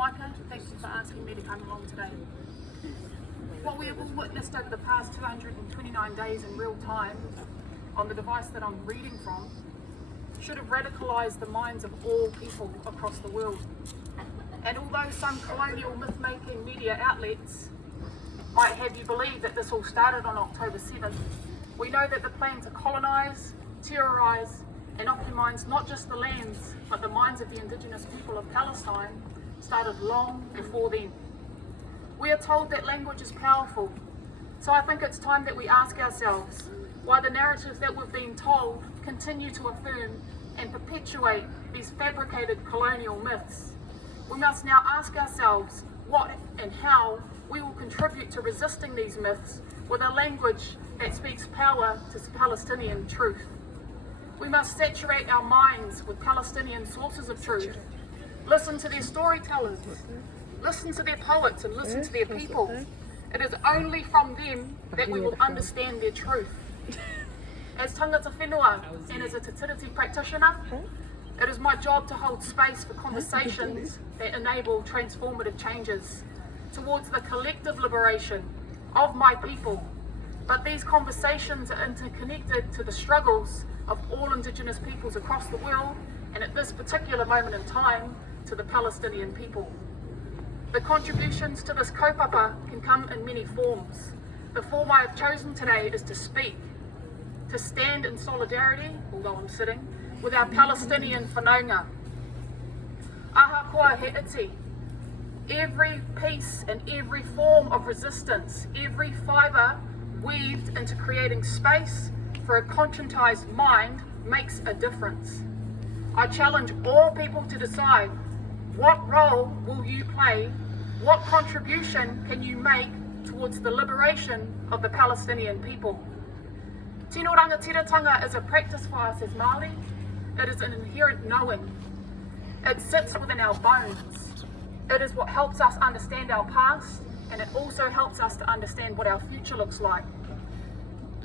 Micah, thank you for asking me to come along today. What we have all witnessed over the past 229 days in real time on the device that I'm reading from should have radicalised the minds of all people across the world. And although some colonial myth-making media outlets might have you believe that this all started on October 7th, we know that the plan to colonise, terrorise and occupy not just the lands but the minds of the indigenous people of Palestine started long before then. We are told that language is powerful, so I think it's time that we ask ourselves why the narratives that we've been told continue to affirm and perpetuate these fabricated colonial myths. We must now ask ourselves what and how we will contribute to resisting these myths with a language that speaks power to Palestinian truth. We must saturate our minds with Palestinian sources of truth, listen to their storytellers, listen to their poets and listen to their people. It is only from them that we will understand their truth. As tangata whenua and as a Te Tiriti practitioner, it is my job to hold space for conversations that enable transformative changes towards the collective liberation of my people. But these conversations are interconnected to the struggles of all Indigenous peoples across the world, and at this particular moment in time, to the Palestinian people. The contributions to this kaupapa can come in many forms. The form I have chosen today is to speak, to stand in solidarity, although I'm sitting, with our Palestinian whanaunga. Ahakoa he iti. Every piece and every form of resistance, every fibre weaved into creating space for a conscientised mind makes a difference. I challenge all people to decide, what role will you play? What contribution can you make towards the liberation of the Palestinian people? Tino rangatiratanga is a practice for us as Māori. It is an inherent knowing. It sits within our bones. It is what helps us understand our past, and it also helps us to understand what our future looks like.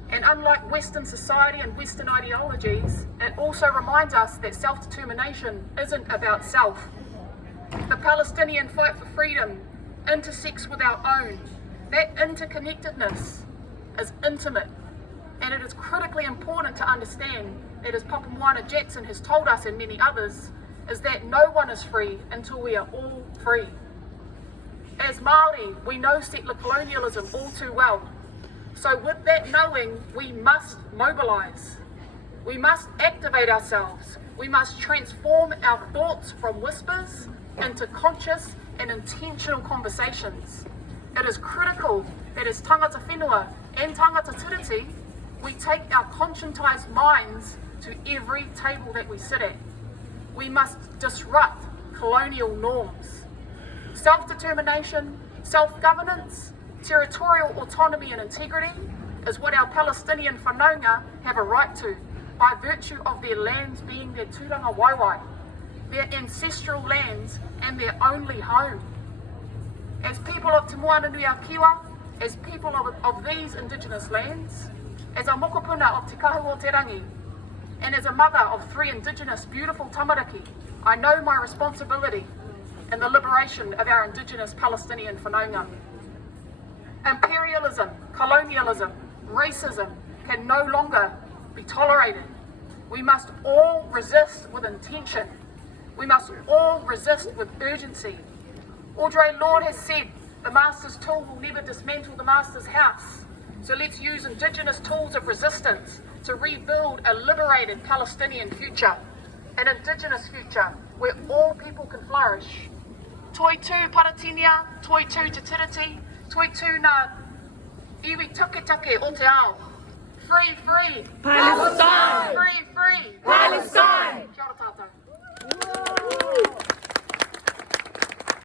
And unlike Western society and Western ideologies, it also reminds us that self-determination isn't about self. The Palestinian fight for freedom intersects with our own. That interconnectedness is intimate, and it is critically important to understand that, as Papa Moana Jackson has told us and many others, is that no one is free until we are all free. As Māori, we know settler colonialism all too well. So with that knowing, we must mobilise. We must activate ourselves. We must transform our thoughts from whispers into conscious and intentional conversations. It is critical that as tangata whenua and tangata tiriti, we take our conscientised minds to every table that we sit at. We must disrupt colonial norms. Self-determination, self-governance, territorial autonomy and integrity is what our Palestinian whanaunga have a right to by virtue of their lands being their tūranga waiwai, their ancestral lands and their only home. As people of Te Moana Nui a Kiwa, as people of these Indigenous lands, as a mokopuna of Te Kahu o Te Rangi, and as a mother of 3 Indigenous beautiful tamariki, I know my responsibility in the liberation of our Indigenous Palestinian whanaunga. Imperialism, colonialism, racism can no longer be tolerated. We must all resist with intention. We must all resist with urgency. Audre Lorde has said, the master's tool will never dismantle the master's house. So let's use Indigenous tools of resistance to rebuild a liberated Palestinian future, an Indigenous future where all people can flourish. Toi tū Paratinia, toi tū Te Tiriti, toi tū nā iwi tuketake o te ao. Free, free! Palestine! Free, free!